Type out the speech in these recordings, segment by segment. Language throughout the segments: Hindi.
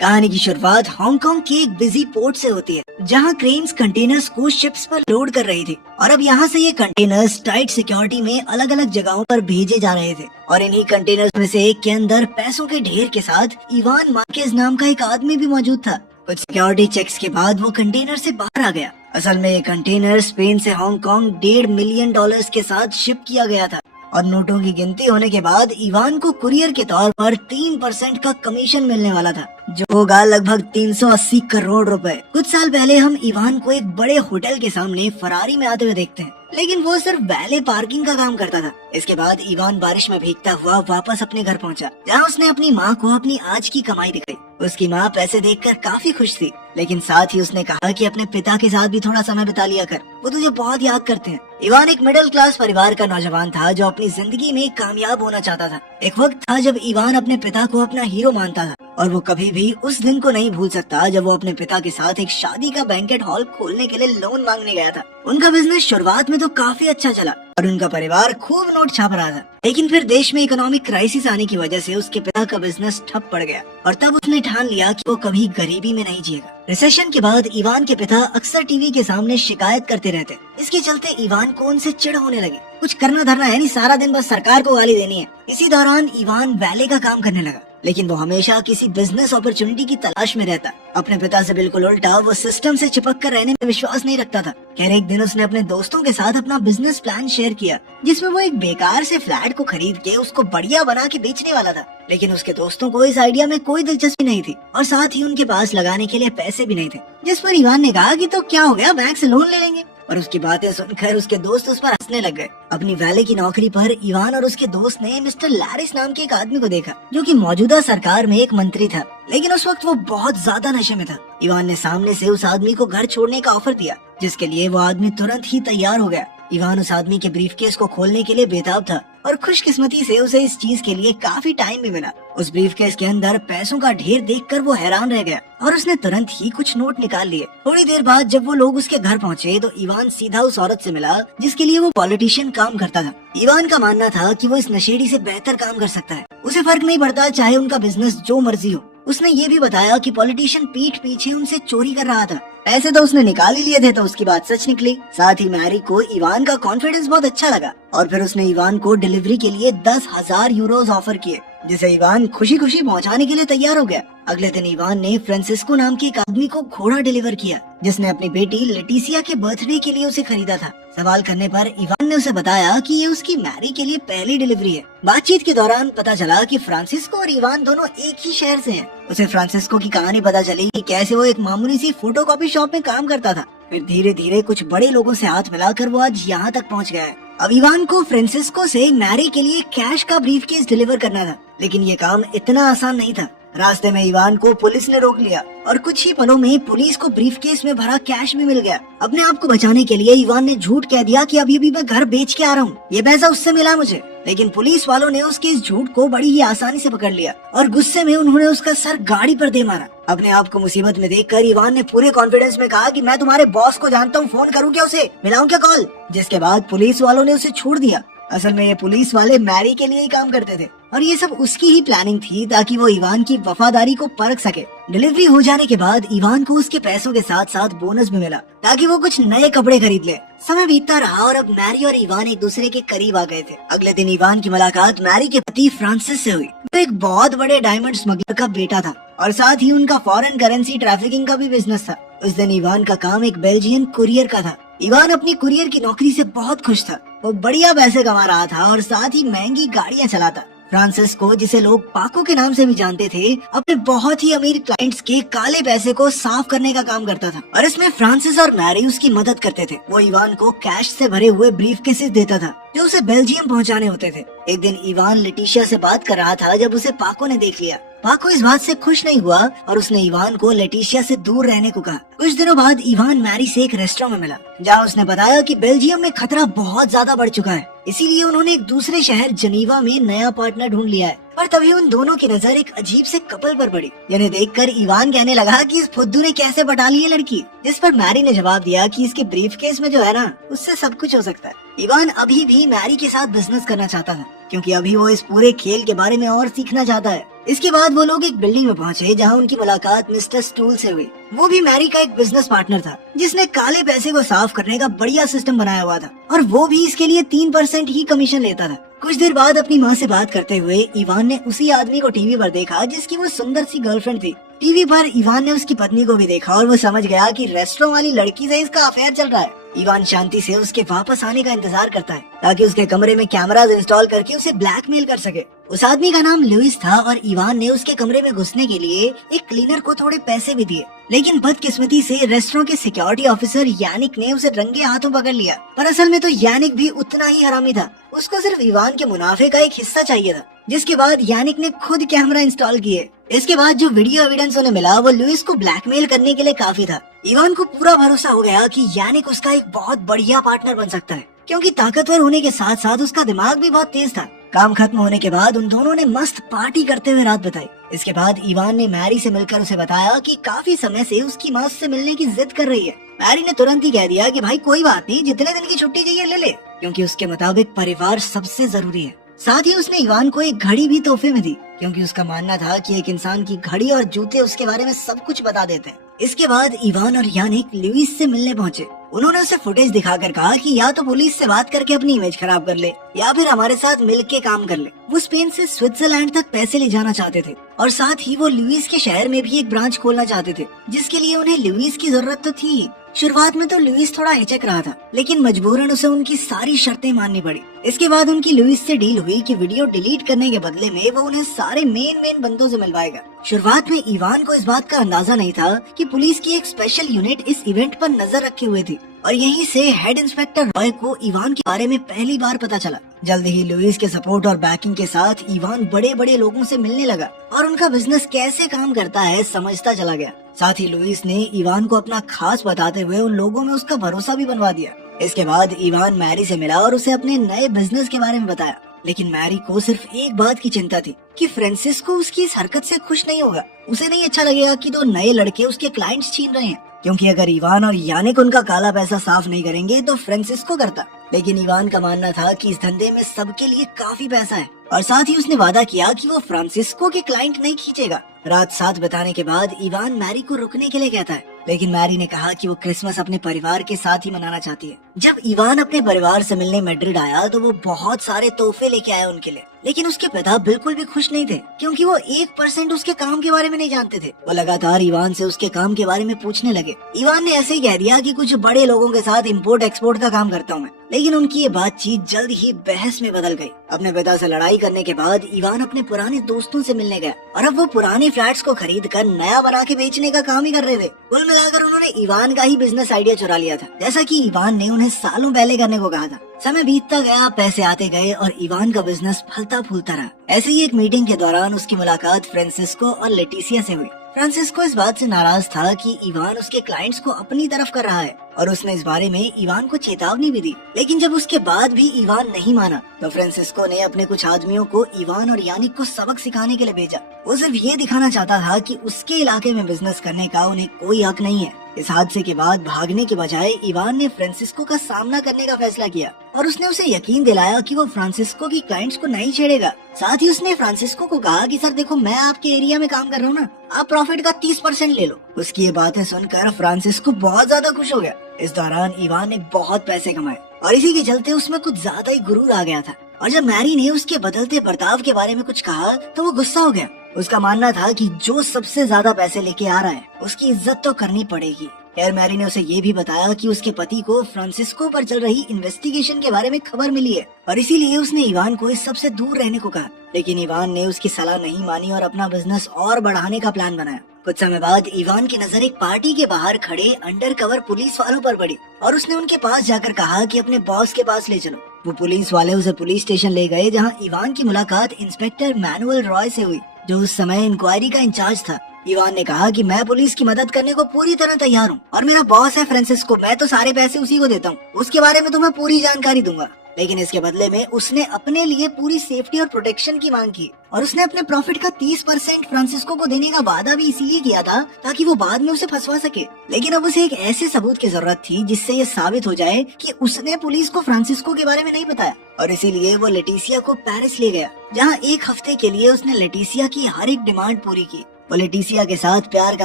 कहानी की शुरुआत हांगकांग के एक बिजी पोर्ट से होती है, जहां क्रेन्स कंटेनर्स को शिप्स पर लोड कर रही थी और अब यहां से ये कंटेनर्स टाइट सिक्योरिटी में अलग अलग जगहों पर भेजे जा रहे थे। और इन्हीं कंटेनर्स में से एक के अंदर पैसों के ढेर के साथ इवान मार्केज नाम का एक आदमी भी मौजूद था। कुछ सिक्योरिटी चेक्स के बाद वो कंटेनर से बाहर आ गया। असल में ये कंटेनर स्पेन से हांगकांग $1.5 मिलियन के साथ शिप किया गया था और नोटों की गिनती होने के बाद इवान को कुरियर के तौर पर 3% का कमीशन मिलने वाला था, जो होगा लगभग 380 करोड़ रुपए। कुछ साल पहले हम इवान को एक बड़े होटल के सामने फरारी में आते हुए देखते हैं, लेकिन वो सिर्फ वैले पार्किंग का काम करता था। इसके बाद इवान बारिश में भीगता हुआ वापस अपने घर पहुंचा, जहां उसने अपनी माँ को अपनी आज की कमाई दिखाई। उसकी माँ पैसे देखकर काफी खुश थी, लेकिन साथ ही उसने कहा कि अपने पिता के साथ भी थोड़ा समय बिता लिया कर, वो तुझे बहुत याद करते हैं। इवान एक मिडिल क्लास परिवार का नौजवान था जो अपनी जिंदगी में कामयाब होना चाहता था। एक वक्त था जब इवान अपने पिता को अपना हीरो मानता था और वो कभी भी उस दिन को नहीं भूल सकता जब वो अपने पिता के साथ एक शादी का बैंकेट हॉल खोलने के लिए लोन मांगने गया था। उनका बिजनेस शुरुआत में तो काफी अच्छा चला और उनका परिवार खूब नोट छाप रहा था, लेकिन फिर देश में इकोनॉमिक क्राइसिस आने की वजह से उसके पिता का बिजनेस ठप पड़ गया और तब उसने ठान लिया कि वो कभी गरीबी में नहीं जिएगा। रिसेशन के बाद इवान के पिता अक्सर टीवी के सामने शिकायत करते रहते। इसके चलते इवान को उनसे चिढ़ होने लगी। कुछ करना धरना है नहीं, सारा दिन बस सरकार को गाली देनी है। इसी दौरान इवान वैले का काम करने लगा, लेकिन वो हमेशा किसी बिजनेस अपॉर्चुनिटी की तलाश में रहता। अपने पिता से बिल्कुल उल्टा, वो सिस्टम से चिपक कर रहने में विश्वास नहीं रखता था। खैर एक दिन उसने अपने दोस्तों के साथ अपना बिजनेस प्लान शेयर किया, जिसमें वो एक बेकार से फ्लैट को खरीद के उसको बढ़िया बना के बेचने वाला था। लेकिन उसके दोस्तों को इस आइडिया में कोई दिलचस्पी नहीं थी और साथ ही उनके पास लगाने के लिए पैसे भी नहीं थे। जिस पर इवान ने कहा कि तो क्या हो गया, बैंक से लोन ले लेंगे। और उसकी बातें सुनकर उसके दोस्त उस पर हंसने लग गए। अपनी वैले की नौकरी पर इवान और उसके दोस्त ने मिस्टर लैरिस नाम के एक आदमी को देखा, जो कि मौजूदा सरकार में एक मंत्री था, लेकिन उस वक्त वो बहुत ज्यादा नशे में था। इवान ने सामने से उस आदमी को घर छोड़ने का ऑफर दिया, जिसके लिए वो आदमी तुरंत ही तैयार हो गया। इवान उस आदमी के ब्रीफकेस को खोलने के लिए बेताब था और खुशकिस्मती से उसे इस चीज के लिए काफी टाइम भी मिला। उस ब्रीफकेस के अंदर पैसों का ढेर देखकर वो हैरान रह गया और उसने तुरंत ही कुछ नोट निकाल लिए। थोड़ी देर बाद जब वो लोग उसके घर पहुंचे तो इवान सीधा उस औरत से मिला जिसके लिए वो पॉलिटिशियन काम करता था। इवान का मानना था कि वो इस नशेड़ी से बेहतर काम कर सकता है, उसे फर्क नहीं पड़ता चाहे उनका बिजनेस जो मर्जी हो। उसने ये भी बताया कि पॉलिटिशियन पीठ पीछे उनसे चोरी कर रहा था। पैसे तो उसने निकाल ही लिए थे, तो उसकी बात सच निकली। साथ ही मैरी को इवान का कॉन्फिडेंस बहुत अच्छा लगा और फिर उसने इवान को डिलीवरी के लिए 10,000 यूरोज ऑफर किए, जिसे इवान खुशी खुशी पहुंचाने के लिए तैयार हो गया। अगले दिन इवान ने फ्रांसिस्को नाम के एक आदमी को घोड़ा डिलीवर किया, जिसने अपनी बेटी लेटिसिया के बर्थडे के लिए उसे खरीदा था। सवाल करने पर इवान ने उसे बताया कि ये उसकी मैरी के लिए पहली डिलीवरी है। बातचीत के दौरान पता चला कि फ्रांसिस्को और इवान दोनों एक ही शहर से हैं। उसे फ्रांसिस्को की कहानी पता चली कि कैसे वो एक मामूली सी फोटोकॉपी शॉप में काम करता था, फिर धीरे धीरे कुछ बड़े लोगों से हाथ मिलाकर वो आज यहाँ तक पहुँच गया है। अब इवान को फ्रांसिस्को से मैरी के लिए कैश का ब्रीफकेस डिलीवर करना था, लेकिन ये काम इतना आसान नहीं था। रास्ते में इवान को पुलिस ने रोक लिया और कुछ ही पलों में पुलिस को ब्रीफकेस में भरा कैश भी मिल गया। अपने आप को बचाने के लिए इवान ने झूठ कह दिया कि अभी भी मैं घर बेच के आ रहा हूँ, ये पैसा उससे मिला मुझे। लेकिन पुलिस वालों ने उसके इस झूठ को बड़ी ही आसानी से पकड़ लिया और गुस्से में उन्होंने उसका सर गाड़ी पर दे मारा। अपने आप को मुसीबत में देखकर इवान ने पूरे कॉन्फिडेंस में कहा कि मैं तुम्हारे बॉस को जानता हूँ, फोन करूँ क्या उसे, मिलाऊं क्या कॉल। जिसके बाद पुलिस वालों ने उसे छोड़ दिया। असल में ये पुलिस वाले मैरी के लिए ही काम करते थे और ये सब उसकी ही प्लानिंग थी ताकि वो इवान की वफादारी को परख सके। डिलीवरी हो जाने के बाद इवान को उसके पैसों के साथ साथ बोनस भी मिला ताकि वो कुछ नए कपड़े खरीद ले। समय बीतता रहा और अब मैरी और इवान एक दूसरे के करीब आ गए थे। अगले दिन इवान की मुलाकात मैरी के पति फ्रांसिस से हुई, जो एक बहुत बड़े डायमंड स्मगलर का बेटा था और साथ ही उनका फॉरेन करेंसी ट्रैफिकिंग का भी बिजनेस था। उस दिन इवान का काम एक बेल्जियन कुरियर का था। इवान अपनी कुरियर की नौकरी से बहुत खुश था। वो बढ़िया पैसे कमा रहा था और साथ ही महंगी गाड़ियां चलाता। फ्रांसिस्को, जिसे लोग पाको के नाम से भी जानते थे, अपने बहुत ही अमीर क्लाइंट्स के काले पैसे को साफ करने का काम करता था और इसमें फ्रांसिस और मैरी उसकी मदद करते थे। वो इवान को कैश से भरे हुए ब्रीफकेसेस देता था जो उसे बेल्जियम पहुंचाने होते थे। एक दिन इवान लेटिशिया से बात कर रहा था जब उसे पाको ने देख लिया। पाको इस बात से खुश नहीं हुआ और उसने इवान को लेटिशिया से दूर रहने को कहा। कुछ दिनों बाद इवान मैरी से एक रेस्टोरेंट में मिला, जहाँ उसने बताया कि बेल्जियम में खतरा बहुत ज्यादा बढ़ चुका है, इसीलिए उन्होंने एक दूसरे शहर जनीवा में नया पार्टनर ढूंढ लिया है। पर तभी उन दोनों की नजर एक अजीब से कपल पर पड़ी, जिन्हें देखकर इवान कहने लगा कि इस फुद्दू ने कैसे पटा ली है लड़की। जिस पर मैरी ने जवाब दिया कि इसके ब्रीफकेस में जो है ना, उससे सब कुछ हो सकता है। इवान अभी भी मैरी के साथ बिजनेस करना चाहता था, क्योंकि अभी वो इस पूरे खेल के बारे में और सीखना चाहता है। इसके बाद वो लोग एक बिल्डिंग में पहुंचे जहां उनकी मुलाकात मिस्टर स्टूल से हुई। वो भी मैरी का एक बिजनेस पार्टनर था जिसने काले पैसे को साफ करने का बढ़िया सिस्टम बनाया हुआ था और वो भी इसके लिए 3% ही कमीशन लेता था। कुछ देर बाद अपनी माँ से बात करते हुए इवान ने उसी आदमी को टीवी पर देखा जिसकी वो सुंदर सी गर्लफ्रेंड थी। टीवी पर इवान ने उसकी पत्नी को भी देखा और वो समझ गया कि रेस्टोरेंट वाली लड़की से इसका अफेयर चल रहा है। इवान शांति से उसके वापस आने का इंतजार करता है ताकि उसके कमरे में कैमरास इंस्टॉल करके उसे ब्लैकमेल कर सके। उस आदमी का नाम लुइस था और इवान ने उसके कमरे में घुसने के लिए एक क्लीनर को थोड़े पैसे भी दिए, लेकिन बदकिस्मती से रेस्टोरेंट के सिक्योरिटी ऑफिसर यानिक ने उसे रंगे हाथों पकड़ लिया। पर असल में तो यानिक भी उतना ही हरामी था, उसको सिर्फ इवान के मुनाफे का एक हिस्सा चाहिए था। जिसके बाद यानिक ने खुद कैमरा इंस्टॉल किए। इसके बाद जो वीडियो एविडेंस उन्हें मिला वो लुइस को ब्लैकमेल करने के लिए काफी था। इवान को पूरा भरोसा हो गया कि यानिक उसका एक बहुत बढ़िया पार्टनर बन सकता है, क्योंकि ताकतवर होने के साथ साथ उसका दिमाग भी बहुत तेज था। काम खत्म होने के बाद उन दोनों ने मस्त पार्टी करते हुए रात बिताई। इसके बाद इवान ने मैरी से मिलकर उसे बताया कि काफी समय से उसकी माँ से मिलने की जिद कर रही है। मैरी ने तुरंत ही कह दिया कि भाई कोई बात नहीं, जितने दिन की छुट्टी चाहिए ले ले, क्योंकि उसके मुताबिक परिवार सबसे जरूरी है। साथ ही उसने इवान को एक घड़ी भी तोहफे में दी, क्योंकि उसका मानना था कि एक इंसान की घड़ी और जूते उसके बारे में सब कुछ बता देते हैं। इसके बाद इवान और यानिक लुइस से मिलने पहुंचे। उन्होंने उसे फुटेज दिखाकर कहा कि या तो पुलिस से बात करके अपनी इमेज खराब कर ले या फिर हमारे साथ मिलके काम कर ले। वो स्पेन से स्विट्जरलैंड तक पैसे ले जाना चाहते थे और साथ ही वो लुइस के शहर में भी एक ब्रांच खोलना चाहते थे, जिसके लिए उन्हें लुइस की जरूरत तो थी। शुरुआत में तो लुइस थोड़ा हिचक रहा था, लेकिन मजबूरन उसे उनकी सारी शर्तें माननी पड़ी। इसके बाद उनकी लुइस से डील हुई कि वीडियो डिलीट करने के बदले में वो उन्हें सारे मेन बंदों से मिलवाएगा। शुरुआत में इवान को इस बात का अंदाजा नहीं था कि पुलिस की एक स्पेशल यूनिट इस इवेंट पर नजर रखे हुए थी और यहीं से हेड इंस्पेक्टर रॉय को इवान के बारे में पहली बार पता चला। जल्द ही लुइस के सपोर्ट और बैकिंग के साथ इवान बड़े बड़े लोगों से मिलने लगा और उनका बिजनेस कैसे काम करता है समझता चला गया। साथ ही लुइस ने इवान को अपना खास बताते हुए उन लोगों में उसका भरोसा भी बनवा दिया। इसके बाद इवान मैरी से मिला और उसे अपने नए बिजनेस के बारे में बताया, लेकिन मैरी को सिर्फ एक बात की चिंता थी कि फ्रांसिस्को उसकी इस हरकत से खुश नहीं होगा। उसे नहीं अच्छा लगेगा कि दो नए लड़के उसके क्लाइंट्स छीन रहे हैं, क्योंकि अगर इवान और यानिक उनका काला पैसा साफ नहीं करेंगे तो फ्रांसिस्को करता। लेकिन इवान का मानना था कि इस धंधे में सबके लिए काफी पैसा है और साथ ही उसने वादा किया कि वो फ्रांसिस्को के क्लाइंट नहीं खींचेगा। रात साथ बिताने के बाद इवान मैरी को रुकने के लिए कहता है, लेकिन मैरी ने कहा कि वो क्रिसमस अपने परिवार के साथ ही मनाना चाहती है। जब इवान अपने परिवार से मिलने मैड्रिड आया तो वो बहुत सारे तोहफे लेके आया उनके लिए, लेकिन उसके पिता बिल्कुल भी खुश नहीं थे, क्योंकि वो 1% उसके काम के बारे में नहीं जानते थे। वो लगातार इवान से उसके काम के बारे में पूछने लगे। इवान ने ऐसे ही कह दिया कि कुछ बड़े लोगों के साथ इम्पोर्ट एक्सपोर्ट का काम करता हूँ मैं, लेकिन उनकी ये बातचीत जल्द ही बहस में बदल गई। अपने पिता से लड़ाई करने के बाद इवान अपने पुराने दोस्तों से मिलने गया और अब वो पुराने फ्लैट्स को खरीद कर नया बना के बेचने का काम ही कर रहे थे। कुल मिलाकर उन्होंने इवान का ही बिजनेस आइडिया चुरा लिया था, जैसा कि इवान ने उन्हें सालों पहले करने को कहा था। समय बीतता गया, पैसे आते गए और इवान का बिजनेस फलता फूलता रहा। ऐसे ही एक मीटिंग के दौरान उसकी मुलाकात फ्रांसिस्को और लेटिसिया से हुई। फ्रांसिस्को इस बात से नाराज था कि इवान उसके क्लाइंट्स को अपनी तरफ कर रहा है और उसने इस बारे में इवान को चेतावनी भी दी, लेकिन जब उसके बाद भी इवान नहीं माना तो फ्रांसिस्को ने अपने कुछ आदमियों को इवान और यानिक को सबक सिखाने के लिए भेजा। वो सिर्फ ये दिखाना चाहता था कि उसके इलाके में बिजनेस करने का उन्हें कोई हक नहीं है। इस हादसे के बाद भागने के बजाय इवान ने फ्रांसिस्को का सामना करने का फैसला किया और उसने उसे यकीन दिलाया कि वो फ्रांसिस्को की क्लाइंट्स को नहीं छेड़ेगा। साथ ही उसने फ्रांसिस्को को कहा कि सर देखो, मैं आपके एरिया में काम कर रहा हूँ ना, आप प्रॉफिट का 30% ले लो। उसकी ये बातें सुनकर फ्रांसिस्को बहुत ज्यादा खुश हो गया। इस दौरान इवान ने बहुत पैसे कमाए और इसी के चलते उसमें कुछ ज्यादा ही गुरूर आ गया था और जब मैरी ने उसके बदलते बर्ताव के बारे में कुछ कहा तो वो गुस्सा हो गया। उसका मानना था कि जो सबसे ज्यादा पैसे लेके आ रहा है उसकी इज्जत तो करनी पड़ेगी। खैर मैरी ने उसे ये भी बताया कि उसके पति को फ्रांसिस्को पर चल रही इन्वेस्टिगेशन के बारे में खबर मिली है और इसीलिए उसने इवान को इस सब से दूर रहने को कहा, लेकिन इवान ने उसकी सलाह नहीं मानी और अपना बिजनेस और बढ़ाने का प्लान बनाया। कुछ समय बाद इवान की नजर एक पार्टी के बाहर खड़े अंडरकवर पुलिस वालों पर पड़ी और उसने उनके पास जाकर कहा कि अपने बॉस के पास ले चलो। वो पुलिस वाले उसे पुलिस स्टेशन ले गए, जहाँ इवान की मुलाकात इंस्पेक्टर मैनुअल रॉय से हुई, जो उस समय इंक्वायरी का इंचार्ज था। इवान ने कहा कि मैं पुलिस की मदद करने को पूरी तरह तैयार हूँ और मेरा बॉस है फ्रांसिस्को, मैं तो सारे पैसे उसी को देता हूँ, उसके बारे में तुम्हें पूरी जानकारी दूंगा। लेकिन इसके बदले में उसने अपने लिए पूरी सेफ्टी और प्रोटेक्शन की मांग की और उसने अपने प्रॉफिट का 30% फ्रांसिस्को को देने का वादा भी इसीलिए किया था ताकि वो बाद में उसे फंसवा सके। लेकिन अब उसे एक ऐसे सबूत की जरूरत थी जिससे ये साबित हो जाए कि उसने पुलिस को फ्रांसिस्को के बारे में नहीं बताया और इसीलिए वो लेटिसिया को पेरिस ले गया, जहाँ 1 हफ्ते के लिए उसने लेटिसिया की हर एक डिमांड पूरी की। वो लेटिसिया के साथ प्यार का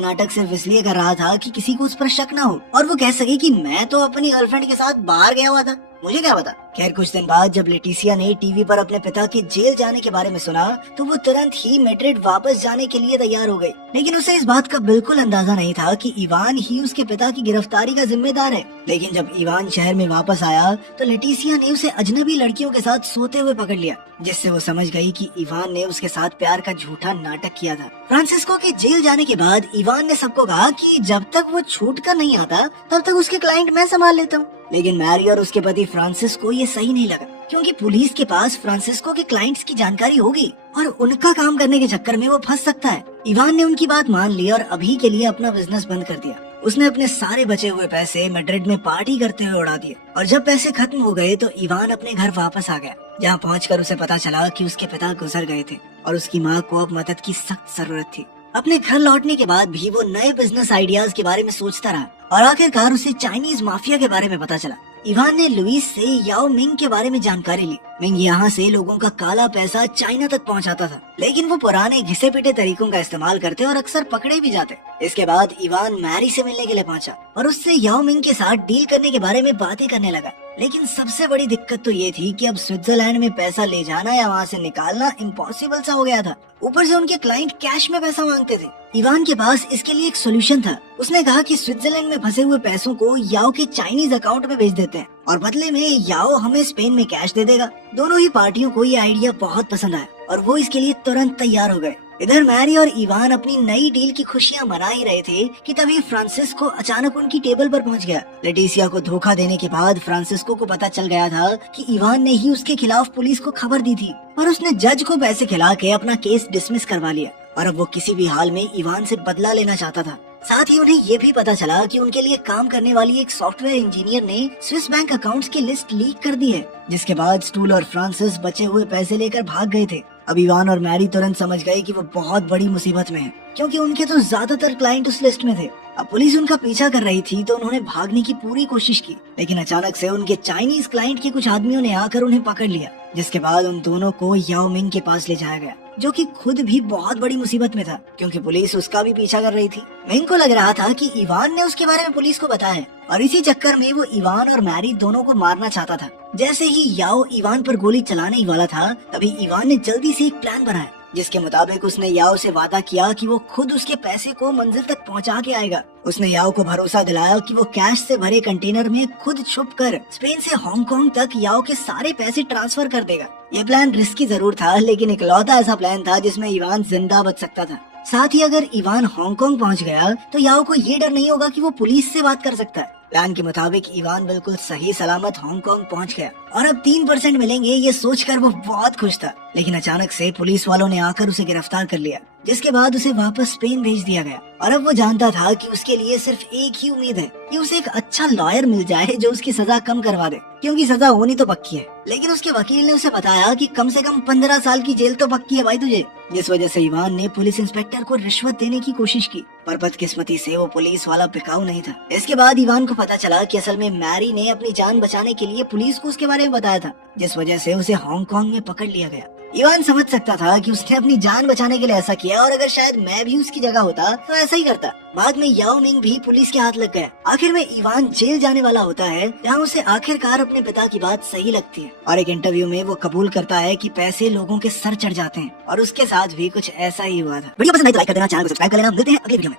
नाटक सिर्फ इसलिए कर रहा था कि किसी को उस पर शक ना हो और वो कह सके कि मैं तो अपनी गर्लफ्रेंड के साथ बाहर गया हुआ था, मुझे क्या पता। खैर कुछ दिन बाद जब लेटिसिया ने टीवी पर अपने पिता के जेल जाने के बारे में सुना तो वो तुरंत ही मैड्रिड वापस जाने के लिए तैयार हो गई। लेकिन उसे इस बात का बिल्कुल अंदाजा नहीं था कि इवान ही उसके पिता की गिरफ्तारी का जिम्मेदार है। लेकिन जब इवान शहर में वापस आया तो लेटिसिया ने उसे अजनबी लड़कियों के साथ सोते हुए पकड़ लिया, जिससे वो समझ गई कि इवान ने उसके साथ प्यार का झूठा नाटक किया था। फ्रांसिस्को के जेल जाने के बाद इवान ने सबको कहा कि जब तक वो छूट कर नहीं आता तब तक उसके क्लाइंट मैं संभाल लेता हूँ। लेकिन मैरी और उसके पति फ्रांसिस को ये सही नहीं लगा, क्योंकि पुलिस के पास फ्रांसिस्को के क्लाइंट्स की जानकारी होगी और उनका काम करने के चक्कर में वो फंस सकता है। इवान ने उनकी बात मान ली और अभी के लिए अपना बिजनेस बंद कर दिया। उसने अपने सारे बचे हुए पैसे मैड्रिड में पार्टी करते हुए उड़ा दिए और जब पैसे खत्म हो गए तो इवान अपने घर वापस आ गया, जहाँ पहुंचकर उसे पता चला कि उसके पिता गुजर गए थे और उसकी माँ को अब मदद की सख्त जरूरत थी। अपने घर लौटने के बाद भी वो नए बिजनेस आइडियाज के बारे में सोचता रहा और आखिरकार उसे चाइनीज माफिया के बारे में पता चला। इवान ने लुइस से याओ मिंग के बारे में जानकारी ली। मिंग यहाँ से लोगों का काला पैसा चाइना तक पहुँचाता था, लेकिन वो पुराने घिसे पिटे तरीकों का इस्तेमाल करते और अक्सर पकड़े भी जाते। इसके बाद इवान मैरी से मिलने के लिए पहुंचा और उससे याओ मिंग के साथ डील करने के बारे में बातें करने लगा। लेकिन सबसे बड़ी दिक्कत तो ये थी कि अब स्विट्जरलैंड में पैसा ले जाना या वहाँ से निकालना इम्पॉसिबल सा हो गया था। ऊपर से उनके क्लाइंट कैश में पैसा मांगते थे। इवान के पास इसके लिए एक सोल्यूशन था। उसने कहा कि स्विट्जरलैंड में फंसे हुए पैसों को याओ के चाइनीज अकाउंट में भेज देते हैं और बदले में याओ हमें स्पेन में कैश दे देगा। दोनों ही पार्टियों को ये आइडिया बहुत पसंद आया और वो इसके लिए तुरंत तैयार हो गए। इधर मैरी और इवान अपनी नई डील की खुशियां मना ही रहे थे कि तभी फ्रांसिस्को अचानक उनकी टेबल पर पहुंच गया। लेटिसिया को धोखा देने के बाद फ्रांसिस्को को पता चल गया था कि इवान ने ही उसके खिलाफ पुलिस को खबर दी थी और उसने जज को पैसे खिला के अपना केस डिसमिस करवा लिया और अब वो किसी भी हाल में इवान से बदला लेना चाहता था। साथ ही उन्हें ये भी पता चला कि उनके लिए काम करने वाली एक सॉफ्टवेयर इंजीनियर ने स्विस बैंक अकाउंट्स की लिस्ट लीक कर दी है, जिसके बाद स्टूल और फ्रांसिस बचे हुए पैसे लेकर भाग गए थे। अब इवान और मैरी तुरंत समझ गए कि वो बहुत बड़ी मुसीबत में है, क्योंकि उनके तो ज्यादातर क्लाइंट उस लिस्ट में थे। अब पुलिस उनका पीछा कर रही थी तो उन्होंने भागने की पूरी कोशिश की, लेकिन अचानक से उनके चाइनीज क्लाइंट के कुछ आदमियों ने आकर उन्हें पकड़ लिया, जिसके बाद उन दोनों को याओ मिंग के पास ले जाया गया, जो कि खुद भी बहुत बड़ी मुसीबत में था, क्योंकि पुलिस उसका भी पीछा कर रही थी। मिंग को लग रहा था कि इवान ने उसके बारे में पुलिस को बताया है और इसी चक्कर में वो इवान और मैरी दोनों को मारना चाहता था। जैसे ही याओ इवान पर गोली चलाने ही वाला था, तभी इवान ने जल्दी से एक प्लान बनाया, जिसके मुताबिक उसने याओ से वादा किया कि वो खुद उसके पैसे को मंजिल तक पहुंचा के आएगा। उसने याओ को भरोसा दिलाया कि वो कैश से भरे कंटेनर में खुद छुपकर स्पेन से हांगकांग तक याओ के सारे पैसे ट्रांसफर कर देगा। ये प्लान रिस्की जरूर था, लेकिन इकलौता ऐसा प्लान था जिसमें इवान जिंदा बच सकता था। साथ ही अगर इवान हांगकांग पहुंच गया तो याओ को ये डर नहीं होगा कि वो पुलिस से बात कर सकता है। प्लान के मुताबिक इवान बिल्कुल सही सलामत हांगकांग पहुंच गया और अब 3% मिलेंगे ये सोचकर वो बहुत खुश था। लेकिन अचानक से पुलिस वालों ने आकर उसे गिरफ्तार कर लिया, जिसके बाद उसे वापस स्पेन भेज दिया गया और अब वो जानता था कि उसके लिए सिर्फ एक ही उम्मीद है कि उसे एक अच्छा लॉयर मिल जाए जो उसकी सजा कम करवा दे, क्योंकि सजा होनी तो पक्की है। लेकिन उसके वकील ने उसे बताया कि कम से कम 15 साल की जेल तो पक्की है भाई तुझे, जिस वजह से इवान ने पुलिस इंस्पेक्टर को रिश्वत देने की कोशिश की, पर बदकिस्मती से वो पुलिस वाला बिकाऊ नहीं था। इसके बाद इवान को पता चला कि असल में मैरी ने अपनी जान बचाने के लिए पुलिस को उसके बारे में बताया था, जिस वजह से उसे हांगकांग में पकड़ लिया गया। इवान समझ सकता था कि उसने अपनी जान बचाने के लिए ऐसा किया और अगर शायद मैं भी उसकी जगह होता तो ऐसा ही करता। बाद में याओ मिंग भी पुलिस के हाथ लग गया। आखिर में इवान जेल जाने वाला होता है, जहाँ उसे आखिरकार अपने पिता की बात सही लगती है और एक इंटरव्यू में वो कबूल करता है कि पैसे लोगों के सर चढ़ जाते हैं और उसके साथ भी कुछ ऐसा ही हुआ था। वीडियो पसंद आए तो लाइक कर देना, चैनल को सब्सक्राइब कर लेना। मिलते हैं अगले वीडियो में।